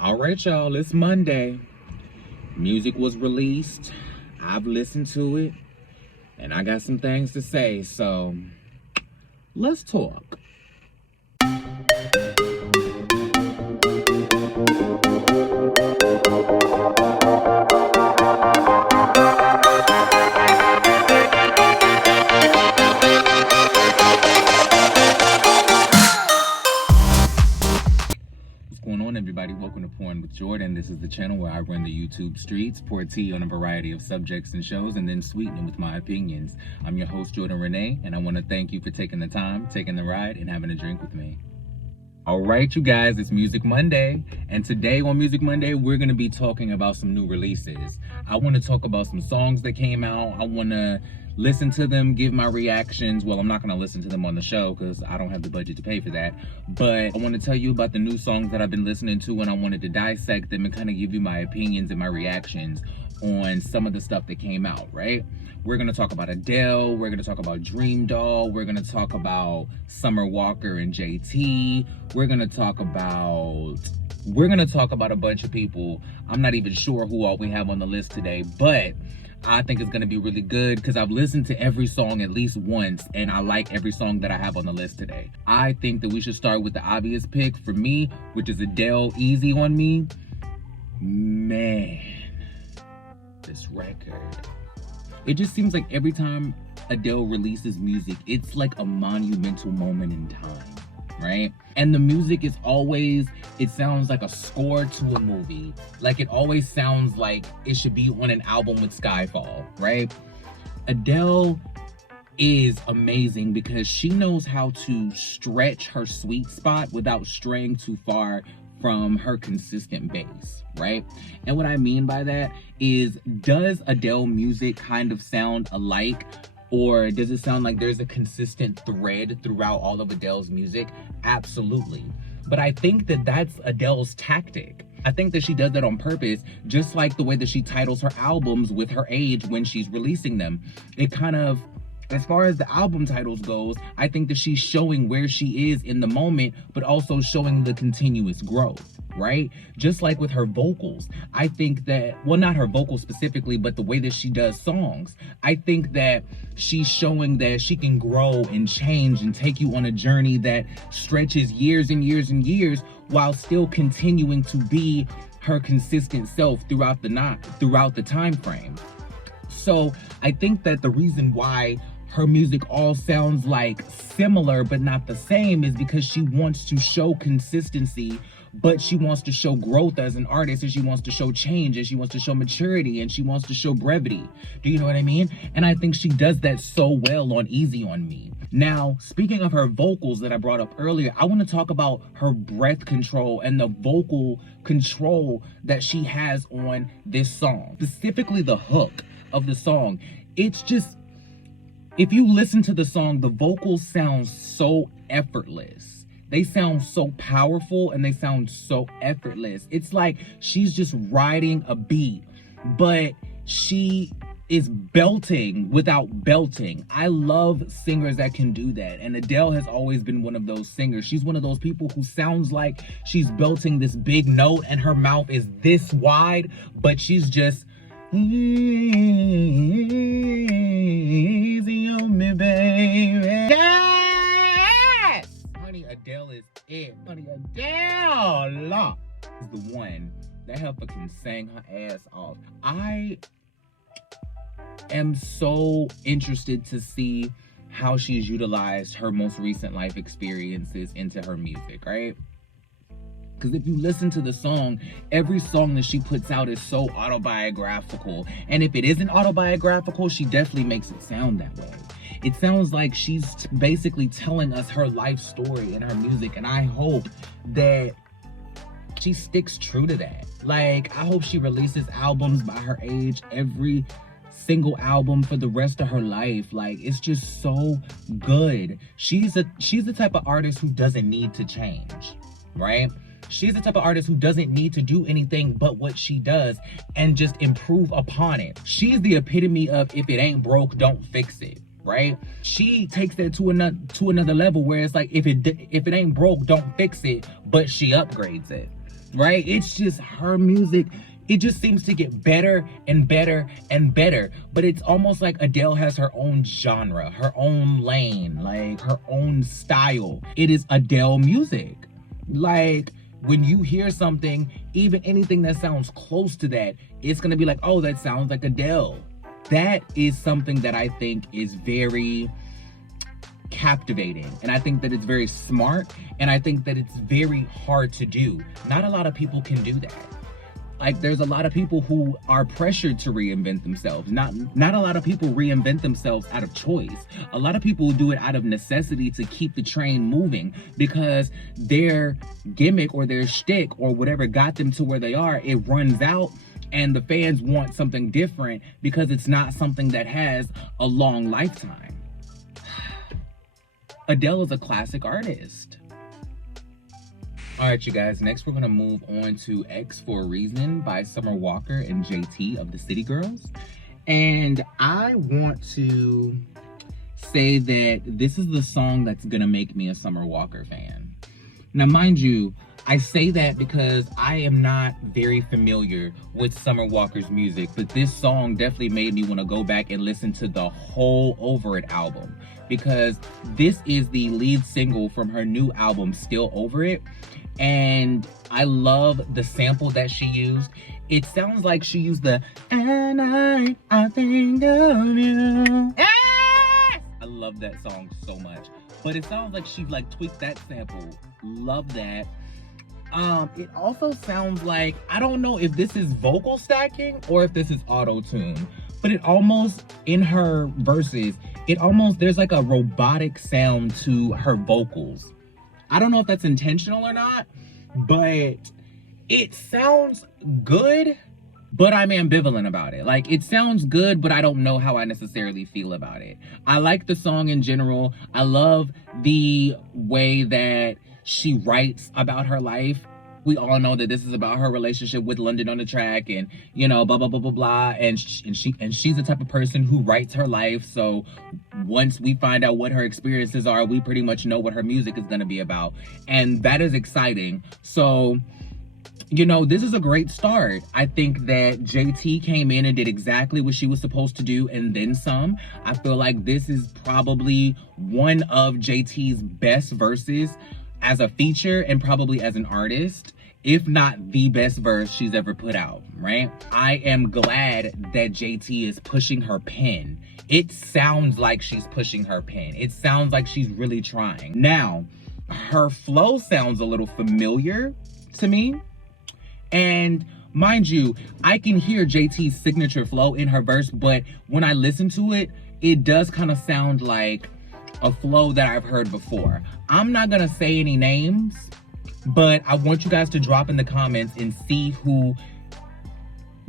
All right, y'all, it's Monday. Music was released. I've listened to it, and I got some things to say, so let's talk. Everybody, welcome to Porn with Jordan. This is the channel where I run the YouTube streets, pour tea on a variety of subjects and shows, and then sweeten them with my opinions. I'm your host, JordenRanae, and I want to thank you for taking the time, taking the ride, and having a drink with me. All right, you guys, it's Music Monday, and today on Music Monday, we're going to be talking about some new releases. I want to talk about some songs that came out. I want to listen to them, give my reactions. Well, I'm not going to listen to them on the show because I don't have the budget to pay for that. But I want to tell you about the new songs that I've been listening to, and I wanted to dissect them and kind of give you my opinions and my reactions on some of the stuff that came out, right? We're going to talk about Adele. We're going to talk about DreamDoll. We're going to talk about Summer Walker and JT. We're going to talk about a bunch of people. I'm not even sure who all we have on the list today, but I think it's going to be really good because I've listened to every song at least once, and I like every song that I have on the list today. I think that we should start with the obvious pick for me, which is Adele, Easy on Me. Man, this record. It just seems like every time Adele releases music, it's like a monumental moment in time, right? And the music is always, it sounds like a score to a movie. Like it always sounds like it should be on an album with Skyfall, right? Adele is amazing because she knows how to stretch her sweet spot without straying too far from her consistent bass, right? And what I mean by that is, does Adele music kind of sound alike? Or does it sound like there's a consistent thread throughout all of Adele's music? Absolutely. But I think that that's Adele's tactic. I think that she does that on purpose, just like the way that she titles her albums with her age when she's releasing them. It kind of, as far as the album titles goes, I think that she's showing where she is in the moment, but also showing the continuous growth, right? Just like with her vocals. I think that, well, not her vocals specifically, but the way that she does songs. I think that she's showing that she can grow and change and take you on a journey that stretches years and years and years while still continuing to be her consistent self throughout the time frame. So I think that the reason why her music all sounds like similar but not the same is because she wants to show consistency, but she wants to show growth as an artist, and she wants to show change, and she wants to show maturity, and she wants to show brevity. Do you know what I mean? And I think she does that so well on Easy on Me. Now, speaking of her vocals that I brought up earlier, I want to talk about her breath control and the vocal control that she has on this song. Specifically the hook of the song. It's just, if you listen to the song, the vocals sound so effortless. They sound so powerful and they sound so effortless. It's like she's just riding a beat, but she is belting without belting. I love singers that can do that. And Adele has always been one of those singers. She's one of those people who sounds like she's belting this big note and her mouth is this wide, but she's just easy on me, baby. Yes! Honey, Adele is it. Honey, Adele is the one. That heifer can sing her ass off. I am so interested to see how she's utilized her most recent life experiences into her music, right? Because if you listen to the song, every song that she puts out is so autobiographical. And if it isn't autobiographical, she definitely makes it sound that way. It sounds like she's basically telling us her life story in her music. And I hope that she sticks true to that. Like, I hope she releases albums by her age, every single album for the rest of her life. Like, it's just so good. She's the type of artist who doesn't need to change, right? She's the type of artist who doesn't need to do anything but what she does and just improve upon it. She's the epitome of, if it ain't broke, don't fix it, right? She takes that to another level where it's like, if it ain't broke, don't fix it, but she upgrades it. right? It's just her music. It just seems to get better and better and better. But it's almost like Adele has her own genre, her own lane, like her own style. It is Adele music. Like, when you hear something, even anything that sounds close to that, it's gonna be like, oh, that sounds like Adele. That is something that I think is very captivating, and I think that it's very smart, and I think that it's very hard to do. Not a lot of people can do that. Like, there's a lot of people who are pressured to reinvent themselves. Not a lot of people reinvent themselves out of choice. A lot of people do it out of necessity to keep the train moving, because their gimmick or their shtick or whatever got them to where they are, it runs out, and the fans want something different because it's not something that has a long lifetime. Adele is a classic artist. All right, you guys, next we're gonna move on to X for a Reason by Summer Walker and JT of the City Girls. And I want to say that this is the song that's gonna make me a Summer Walker fan. Now, mind you, I say that because I am not very familiar with Summer Walker's music, but this song definitely made me want to go back and listen to the whole Over It album, because this is the lead single from her new album, Still Over It. And I love the sample that she used. It sounds like she used the, and I think of you. Yes! I love that song so much. But it sounds like she like tweaked that sample. Love that. It also sounds like, I don't know if this is vocal stacking or if this is auto-tune, but it almost, in her verses, there's like a robotic sound to her vocals. I don't know if that's intentional or not, but it sounds good, but I'm ambivalent about it. Like, it sounds good, but I don't know how I necessarily feel about it. I like the song in general. I love the way that she writes about her life. We all know that this is about her relationship with London on the Track, and, you know, blah, blah, blah, blah, blah. And she's the type of person who writes her life. So once we find out what her experiences are, we pretty much know what her music is going to be about. And that is exciting. So, you know, this is a great start. I think that JT came in and did exactly what she was supposed to do and then some. I feel like this is probably one of JT's best verses as a feature and probably as an artist, if not the best verse she's ever put out, right? I am glad that JT is pushing her pen. It sounds like she's pushing her pen. It sounds like she's really trying. Now, her flow sounds a little familiar to me. And mind you, I can hear JT's signature flow in her verse, but when I listen to it, it does kind of sound like a flow that I've heard before. I'm not gonna say any names, but I want you guys to drop in the comments and see who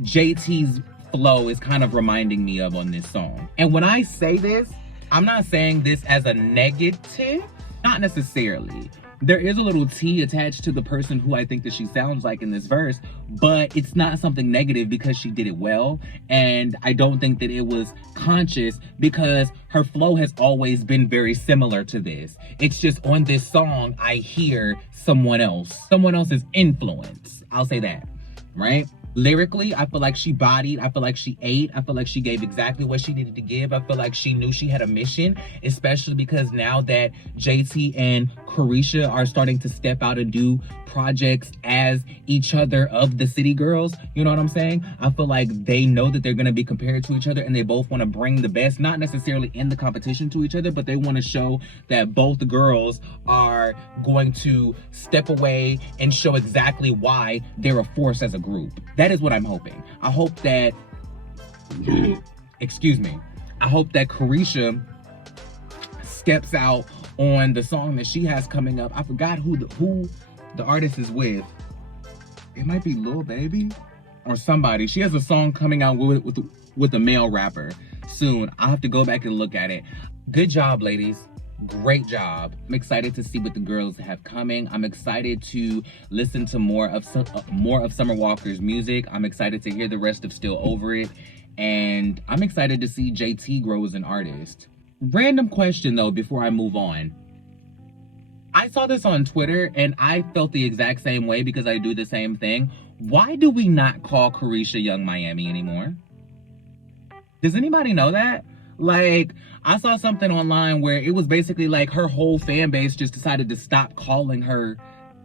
JT's flow is kind of reminding me of on this song. And when I say this, I'm not saying this as a negative, not necessarily. There is a little T attached to the person who I think that she sounds like in this verse, but it's not something negative because she did it well. And I don't think that it was conscious because her flow has always been very similar to this. It's just on this song, I hear someone else's influence. I'll say that, right? Lyrically, I feel like she bodied. I feel like she ate. I feel like she gave exactly what she needed to give. I feel like she knew she had a mission, especially because now that JT and Carisha are starting to step out and do projects as each other of the City Girls, you know what I'm saying? I feel like they know that they're going to be compared to each other and they both want to bring the best, not necessarily in the competition to each other, but they want to show that both girls are going to step away and show exactly why they're a force as a group. That is what I'm hoping. I hope that, excuse me, I hope that Carisha steps out on the song that she has coming up. I forgot who the artist is with. It might be Lil Baby or somebody. She has a song coming out with a male rapper soon. I'll have to go back and look at it. Good job, ladies. Great job. I'm excited to see what the girls have coming. I'm excited to listen to more of Summer Walker's music. I'm excited to hear the rest of Still Over It. And I'm excited to see JT grow as an artist. Random question though, before I move on. I saw this on Twitter and I felt the exact same way because I do the same thing. Why do we not call Carisha Young Miami anymore? Does anybody know that? Like, I saw something online where it was basically like her whole fan base just decided to stop calling her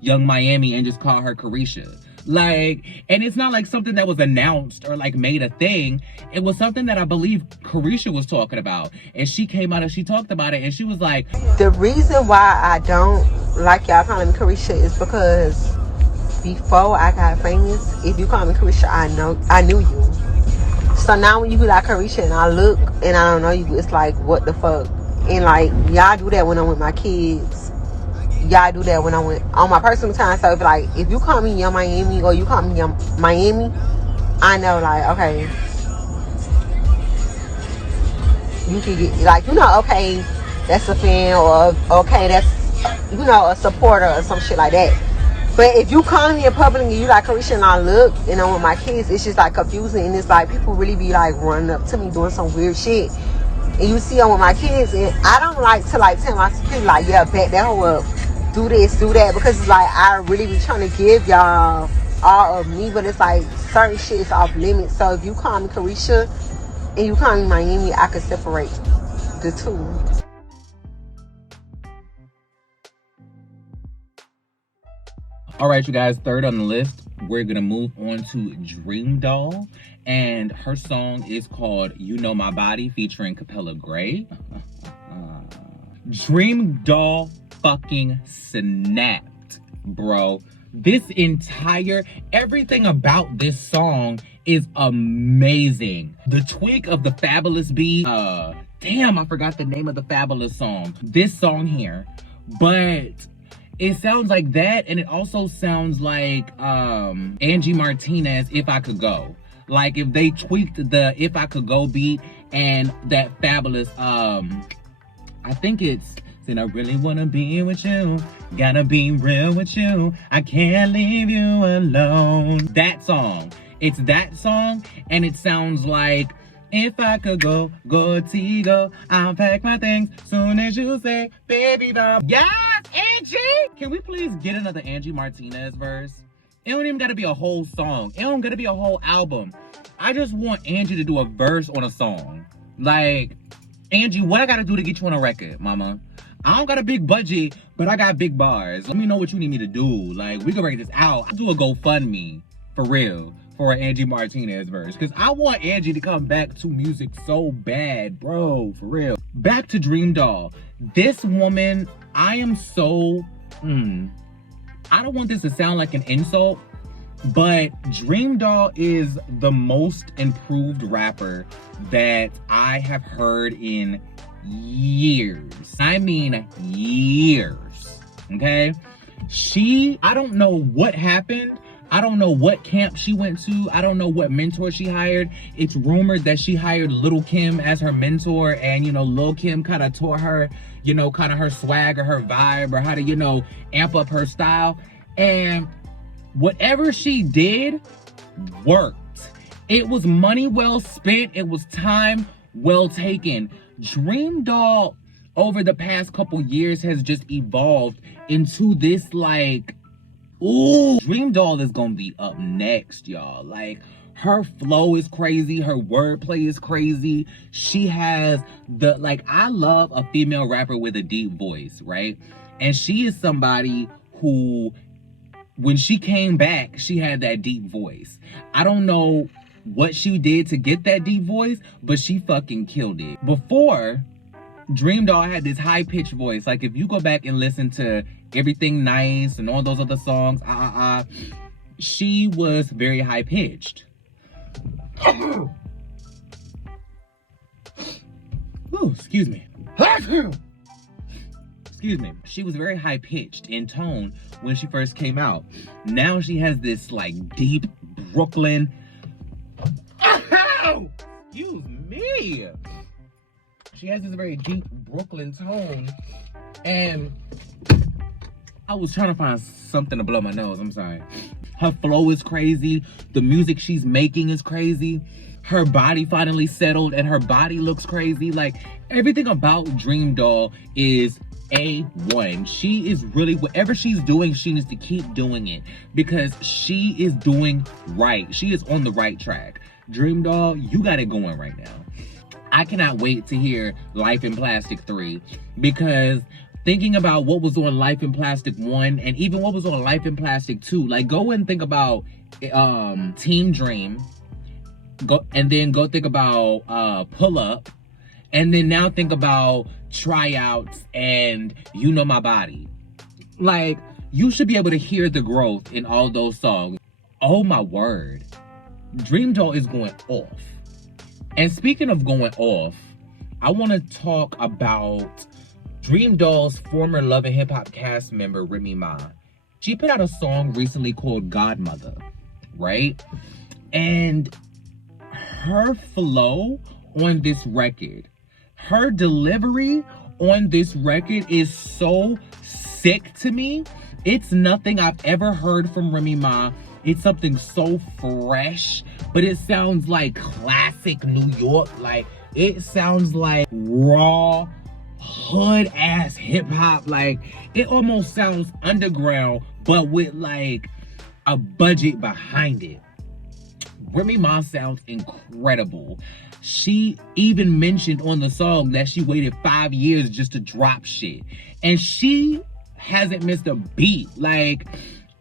Young Miami and just call her Carisha. Like, and it's not like something that was announced or like made a thing. It was something that I believe Carisha was talking about. And she came out and she talked about it and she was like, the reason why I don't like y'all calling me Carisha is because before I got famous, if you call me Carisha, I knew you. So now when you be like Carisha and I look and I don't know you, it's like, what the fuck? And like, y'all do that when I'm with my kids. Y'all do that when I went on my personal time. So if you call me Young Miami or you call me Young Miami, I know like, okay, you can get like, okay, that's a fan, or okay, that's a supporter or some shit like that. But if you call me in public and you like Carisha and I look and I'm with my kids, it's just like confusing, and it's like people really be like running up to me doing some weird shit. And you see I'm with my kids, and I don't like to like tell my people like, yeah, back that hoe up, do this, do that, because it's like I really be trying to give y'all all of me, but it's like certain shit is off limits. So if you call me Carisha and you call me Miami, I can separate the two. all right, you guys, third on the list, we're gonna move on to DreamDoll, and her song is called You Know My Body featuring Capella Gray. DreamDoll fucking snapped, bro. Everything about this song is amazing. The tweak of the Fabulous beat, damn, I forgot the name of the Fabulous song. This song here, but it sounds like that, and it also sounds like Angie Martinez, If I Could Go. Like if they tweaked the If I Could Go beat and that Fabulous, I think it's, saying I really wanna be with you, gotta be real with you, I can't leave you alone. That song. It's that song, and it sounds like, if I could go, go, I'll pack my things soon as you say, baby, bye. Yes, Angie! Can we please get another Angie Martinez verse? It don't even gotta be a whole song. It don't gotta be a whole album. I just want Angie to do a verse on a song. Like, Angie, what I gotta do to get you on a record, mama? I don't got a big budget, but I got big bars. Let me know what you need me to do. Like, we can break this out. I'll do a GoFundMe, for real, for an Angie Martinez verse. Because I want Angie to come back to music so bad, bro, for real. Back to DreamDoll. This woman, I am so, I don't want this to sound like an insult, but DreamDoll is the most improved rapper that I have heard in years. I mean years, okay? I don't know what happened. I don't know what camp she went to. I don't know what mentor she hired. It's rumored that she hired Lil' Kim as her mentor, and, Lil' Kim kind of taught her, kind of her swag or her vibe or how to, amp up her style. And whatever she did worked. It was money well spent. It was time well taken. DreamDoll over the past couple years has just evolved into this like, ooh, DreamDoll is gonna be up next, y'all. Like, her flow is crazy, her wordplay is crazy. She has I love a female rapper with a deep voice, right? And she is somebody who, when she came back, she had that deep voice. I don't know what she did to get that deep voice, but she fucking killed it. Before, DreamDoll had this high-pitched voice. Like, if you go back and listen to Everything Nice and all those other songs, she was very high-pitched. Ooh, excuse me. Excuse me. She was very high-pitched in tone when she first came out. Now she has this, like, deep Brooklyn... Excuse me. She has this very deep Brooklyn tone, and I was trying to find something to blow my nose. I'm sorry. Her flow is crazy. The music she's making is crazy. Her body finally settled, and her body looks crazy. Like, everything about DreamDoll is A1. She is really, whatever she's doing, she needs to keep doing it because she is doing right. She is on the right track. DreamDoll, you got it going right now. I cannot wait to hear Life in Plastic 3 because thinking about what was on Life in Plastic 1 and even what was on Life in Plastic 2, like go and think about Team Dream, and then go think about Pull Up, and then now think about Tryouts and You Know My Body. Like, you should be able to hear the growth in all those songs. Oh my word. DreamDoll is going off. And speaking of going off, I want to talk about DreamDoll's former Love and Hip Hop cast member, Remy Ma. She put out a song recently called Godmother, right? And her flow on this record, her delivery on this record is so sick to me. It's nothing I've ever heard from Remy Ma. It's something so fresh, but it sounds like classic New York. Like, it sounds like raw, hood-ass hip-hop. Like, it almost sounds underground, but with, like, a budget behind it. Remy Ma sounds incredible. She even mentioned on the song that she waited 5 years just to drop shit. And she hasn't missed a beat. Like,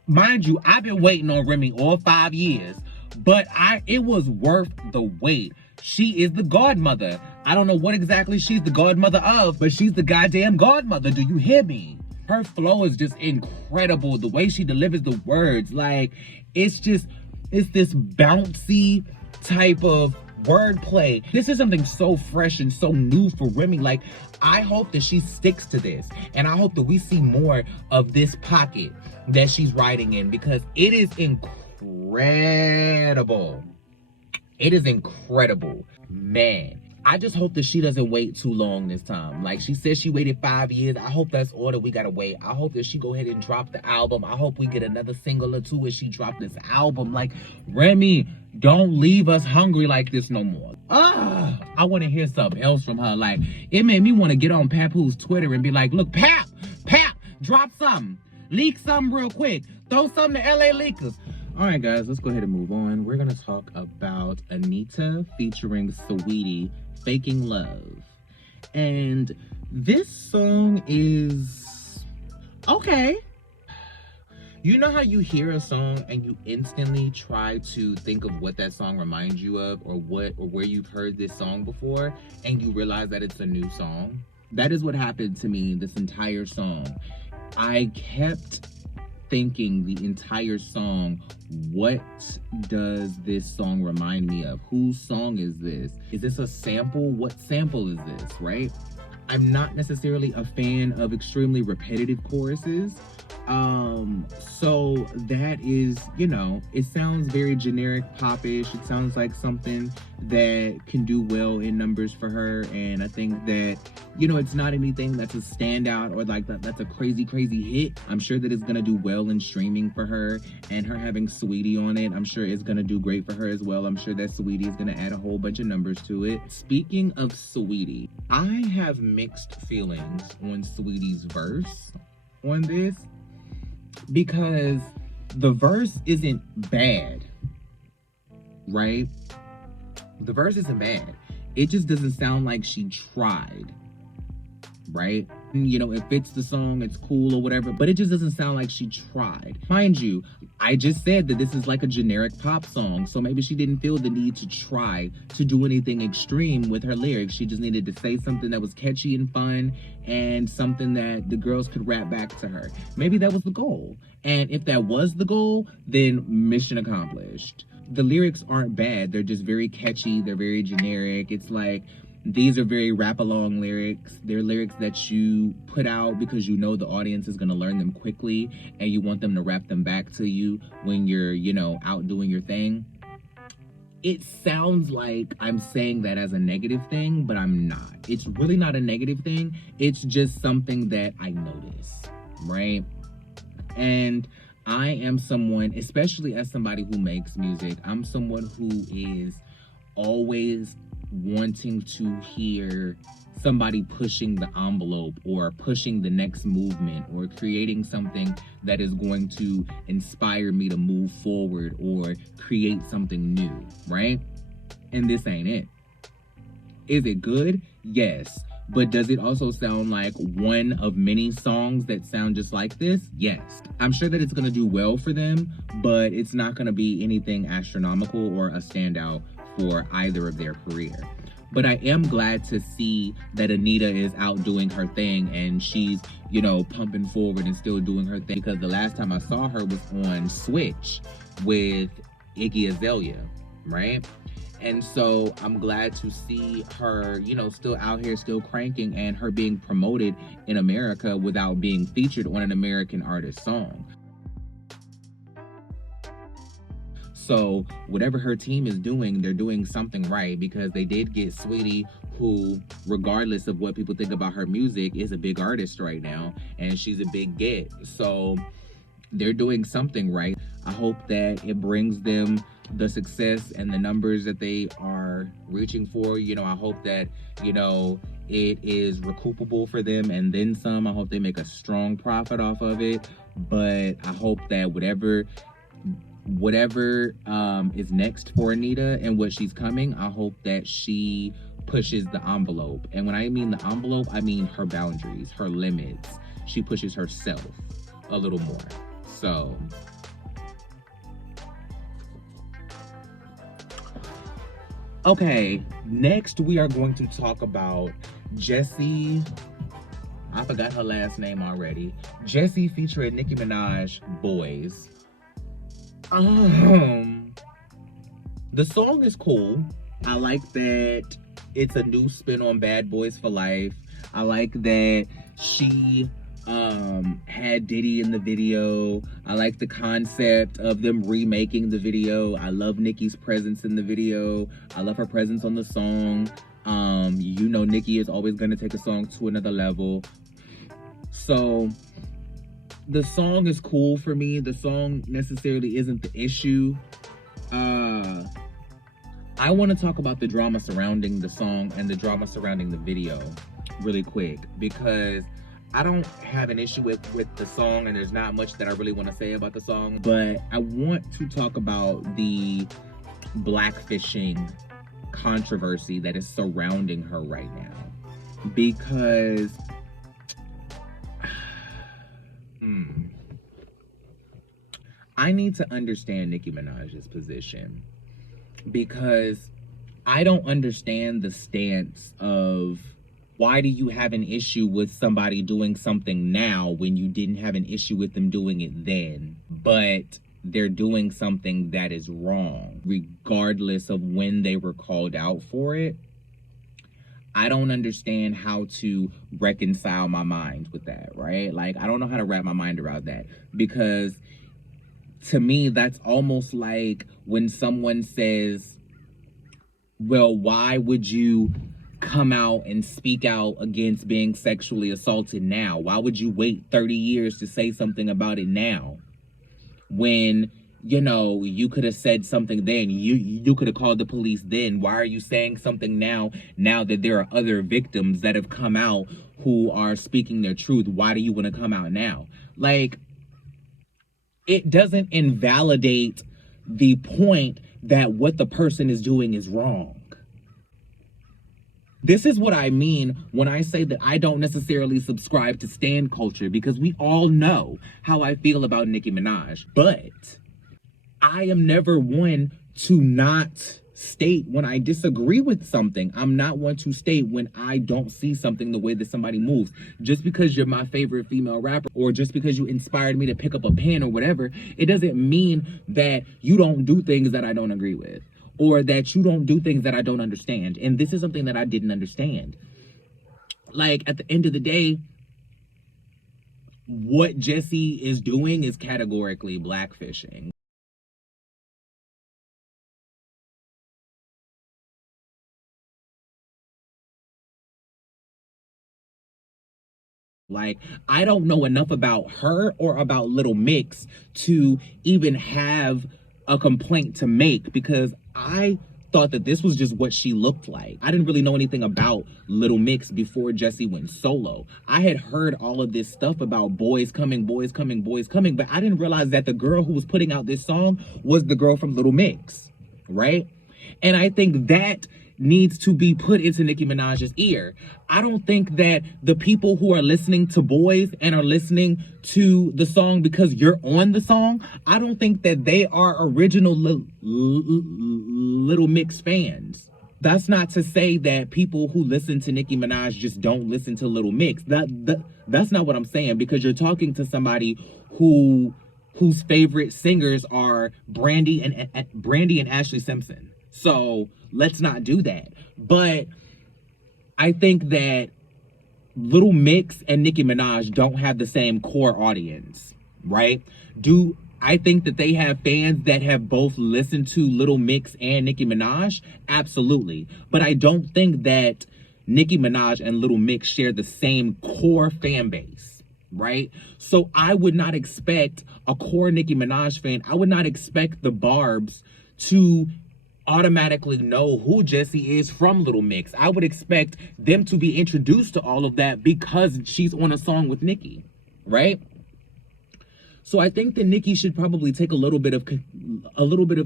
mind you, I've been waiting on Remy all 5 years, but it was worth the wait. She is the godmother. I don't know what exactly she's the godmother of, but she's the goddamn godmother. Do you hear me? Her flow is just incredible. The way she delivers the words, like, it's this bouncy type of wordplay. This is something so fresh and so new for Remy. Like, I hope that she sticks to this, and I hope that we see more of this pocket that she's writing in because it is incredible. It is incredible, man. I just hope that she doesn't wait too long this time. Like, she said she waited 5 years. I hope that's all that we gotta wait. I hope that she go ahead and drop the album. I hope we get another single or two as she drop this album. Like, Remy, don't leave us hungry like this no more. I want to hear something else from her. Like, it made me want to get on Papoose Twitter and be like, look, Pap, drop something. Leak something real quick. Throw something to LA Leakers. All right, guys, let's go ahead and move on. We're going to talk about Anita featuring Saweetie, Faking Love. And this song is okay. You know how you hear a song and you instantly try to think of what that song reminds you of or where you've heard this song before and you realize that it's a new song? That is what happened to me this entire song. I kept thinking the entire song, what does this song remind me of? Whose song is this? Is this a sample? What sample is this, right? I'm not necessarily a fan of extremely repetitive choruses. So that is, you know, it sounds very generic popish. It sounds like something that can do well in numbers for her. And I think that, you know, it's not anything that's a standout or like that's a crazy hit. I'm sure that it's gonna do well in streaming for her, and her having Saweetie on it, I'm sure it's gonna do great for her as well. I'm sure that Saweetie is gonna add a whole bunch of numbers to it. Speaking of Saweetie, I have mixed feelings on Saweetie's verse on this, because the verse isn't bad, right? The verse isn't bad. It just doesn't sound like she tried, right? You know, it fits the song, it's cool or whatever, but it just doesn't sound like she tried. Mind you, I just said that this is like a generic pop song, so maybe she didn't feel the need to try to do anything extreme with her lyrics. She just needed to say something that was catchy and fun and something that the girls could rap back to her. Maybe that was the goal. And if that was the goal, then mission accomplished. The lyrics aren't bad. They're just very catchy. They're very generic. It's like, these are very rap-along lyrics. They're lyrics that you put out because you know the audience is going to learn them quickly and you want them to rap them back to you when you're, you know, out doing your thing. It sounds like I'm saying that as a negative thing, but I'm not. It's really not a negative thing. It's just something that I notice, right? And I am someone, especially as somebody who makes music, I'm someone who is always wanting to hear somebody pushing the envelope or pushing the next movement or creating something that is going to inspire me to move forward or create something new, right? And this ain't it. Is it good? Yes. But does it also sound like one of many songs that sound just like this? Yes. I'm sure that it's going to do well for them, but it's not going to be anything astronomical or a standout for either of their career. But I am glad to see that Anita is out doing her thing and she's, you know, pumping forward and still doing her thing, because the last time I saw her was on Switch with Iggy Azalea, right? And so I'm glad to see her, you know, still out here, still cranking, and her being promoted in America without being featured on an American artist song. So whatever her team is doing, they're doing something right, because they did get Sweetie, who, regardless of what people think about her music, is a big artist right now, and she's a big get. So they're doing something right. I hope that it brings them the success and the numbers that they are reaching for. You know, I hope that, you know, it is recoupable for them and then some. I hope they make a strong profit off of it. But I hope that whatever is next for Anita and what she's coming, I hope that she pushes the envelope. And when I mean the envelope, I mean her boundaries, her limits. She pushes herself a little more. So okay, next we are going to talk about Jesy. I forgot her last name already. Jesy featuring Nicki Minaj, Boys. The song is cool. I like that it's a new spin on Bad Boys for Life. I like that she had Diddy in the video. I like the concept of them remaking the video. I love Nicki's presence in the video. I love her presence on the song. You know, Nicki is always going to take a song to another level. So the song is cool for me. The song necessarily isn't the issue. I want to talk about the drama surrounding the song and the drama surrounding the video really quick, because I don't have an issue with the song, and there's not much that I really want to say about the song, but I want to talk about the blackfishing controversy that is surrounding her right now. Because I need to understand Nicki Minaj's position, because I don't understand the stance of, why do you have an issue with somebody doing something now when you didn't have an issue with them doing it then? But they're doing something that is wrong, regardless of when they were called out for it. I don't understand how to reconcile my mind with that, right? Like, I don't know how to wrap my mind around that, because to me, that's almost like when someone says, well, why would you come out and speak out against being sexually assaulted now? Why would you wait 30 years to say something about it now? When, you know, you could have said something then. You could have called the police then. Why are you saying something now that there are other victims that have come out who are speaking their truth? Why do you want to come out now? Like, it doesn't invalidate the point that what the person is doing is wrong. This is what I mean when I say that I don't necessarily subscribe to stan culture, because we all know how I feel about Nicki Minaj. But I am never one to not state when I disagree with something. I'm not one to state when I don't see something the way that somebody moves. Just because you're my favorite female rapper, or just because you inspired me to pick up a pen or whatever, it doesn't mean that you don't do things that I don't agree with, or that you don't do things that I don't understand. And this is something that I didn't understand. Like, at the end of the day, what Jesy is doing is categorically blackfishing. Like, I don't know enough about her or about Little Mix to even have a complaint to make, because I thought that this was just what she looked like. I didn't really know anything about Little Mix before Jesy went solo. I had heard all of this stuff about boys coming, boys coming, boys coming, but I didn't realize that the girl who was putting out this song was the girl from Little Mix, right? And I think that needs to be put into Nicki Minaj's ear. I don't think that the people who are listening to boys and are listening to the song because you're on the song, I don't think that they are original Little Mix fans. That's not to say that people who listen to Nicki Minaj just don't listen to Little Mix. That's not what I'm saying, because you're talking to somebody whose favorite singers are Brandy and Ashley Simpson. So let's not do that. But I think that Little Mix and Nicki Minaj don't have the same core audience, right? I think that they have fans that have both listened to Little Mix and Nicki Minaj? Absolutely. But I don't think that Nicki Minaj and Little Mix share the same core fan base, right? So I would not expect a core Nicki Minaj fan, I would not expect the Barbs to automatically know who Jesy is from Little Mix. I would expect them to be introduced to all of that because she's on a song with Nicki, right? So I think that Nicki should probably take a little bit of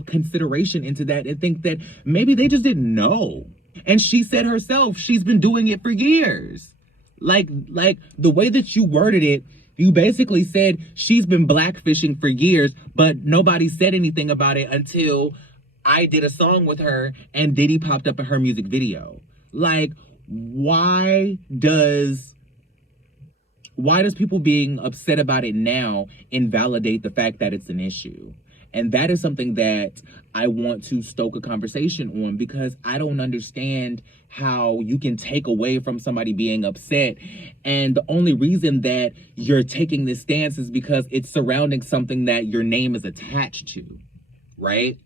consideration into that and think that maybe they just didn't know. And she said herself, she's been doing it for years. Like the way that you worded it, you basically said she's been blackfishing for years, but nobody said anything about it until I did a song with her and Diddy popped up in her music video. Like, why does people being upset about it now invalidate the fact that it's an issue? And that is something that I want to stoke a conversation on, because I don't understand how you can take away from somebody being upset. And the only reason that you're taking this stance is because it's surrounding something that your name is attached to, right?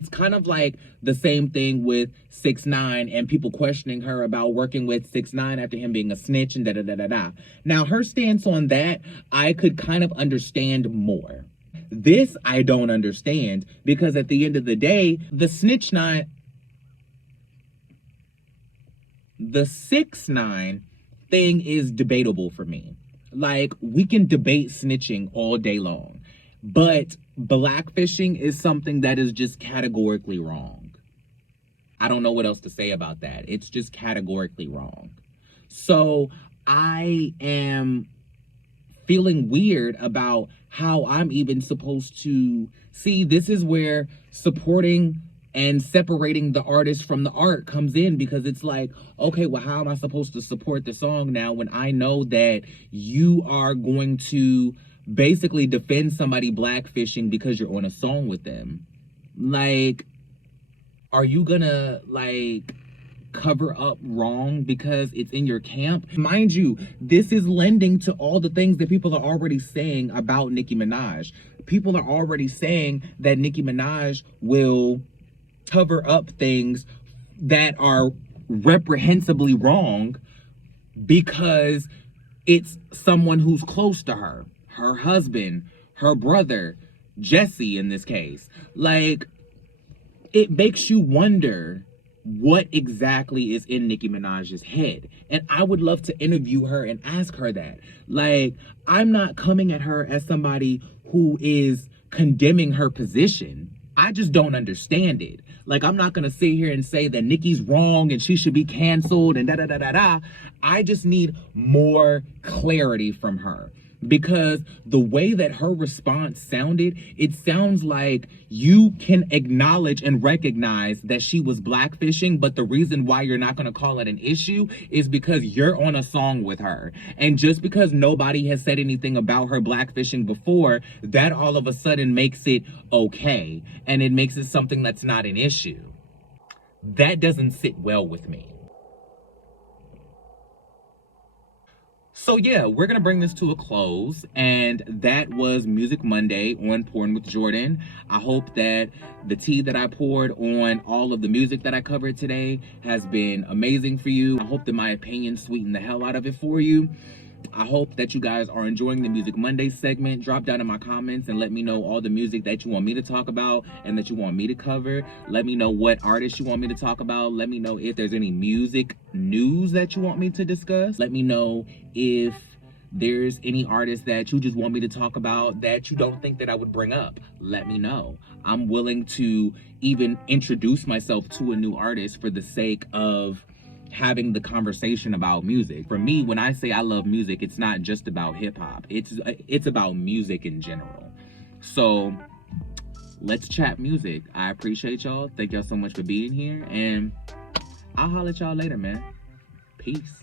It's kind of like the same thing with 6ix9ine and people questioning her about working with 6ix9ine after him being a snitch and da-da-da-da-da. Now, her stance on that, I could kind of understand more. This, I don't understand, because at the end of the day, the 6ix9ine thing is debatable for me. Like, we can debate snitching all day long, but blackfishing is something that is just categorically wrong. I don't know what else to say about that. It's just categorically wrong. So I am feeling weird about how I'm even supposed to see. This is where supporting and separating the artist from the art comes in, because it's like, okay, well, how am I supposed to support the song now when I know that you are going to basically defend somebody blackfishing because you're on a song with them? Like, are you gonna like cover up wrong because it's in your camp? Mind you, this is lending to all the things that people are already saying about Nicki Minaj. People are already saying that Nicki Minaj will cover up things that are reprehensibly wrong because it's someone who's close to her. Her husband, her brother, Jesy in this case. Like, it makes you wonder what exactly is in Nicki Minaj's head. And I would love to interview her and ask her that. Like, I'm not coming at her as somebody who is condemning her position. I just don't understand it. Like, I'm not gonna sit here and say that Nicki's wrong and she should be canceled and da-da-da-da-da. I just need more clarity from her. Because the way that her response sounded, it sounds like you can acknowledge and recognize that she was blackfishing, but the reason why you're not going to call it an issue is because you're on a song with her. And just because nobody has said anything about her blackfishing before, that all of a sudden makes it okay. And it makes it something that's not an issue. That doesn't sit well with me. So yeah, we're gonna bring this to a close, and that was Music Monday on Pouring with Jordan. I hope that the tea that I poured on all of the music that I covered today has been amazing for you. I hope that my opinion sweetened the hell out of it for you. I hope that you guys are enjoying the Music Monday segment. Drop down in my comments and let me know all the music that you want me to talk about and that you want me to cover. Let me know what artists you want me to talk about. Let me know if there's any music news that you want me to discuss. Let me know if there's any artists that you just want me to talk about that you don't think that I would bring up. Let me know. I'm willing to even introduce myself to a new artist for the sake of having the conversation about music. For me, when I say I love music, it's not just about hip hop. It's about music in general. So let's chat music. I appreciate y'all. Thank y'all so much for being here, and I'll holler at y'all later, man. Peace.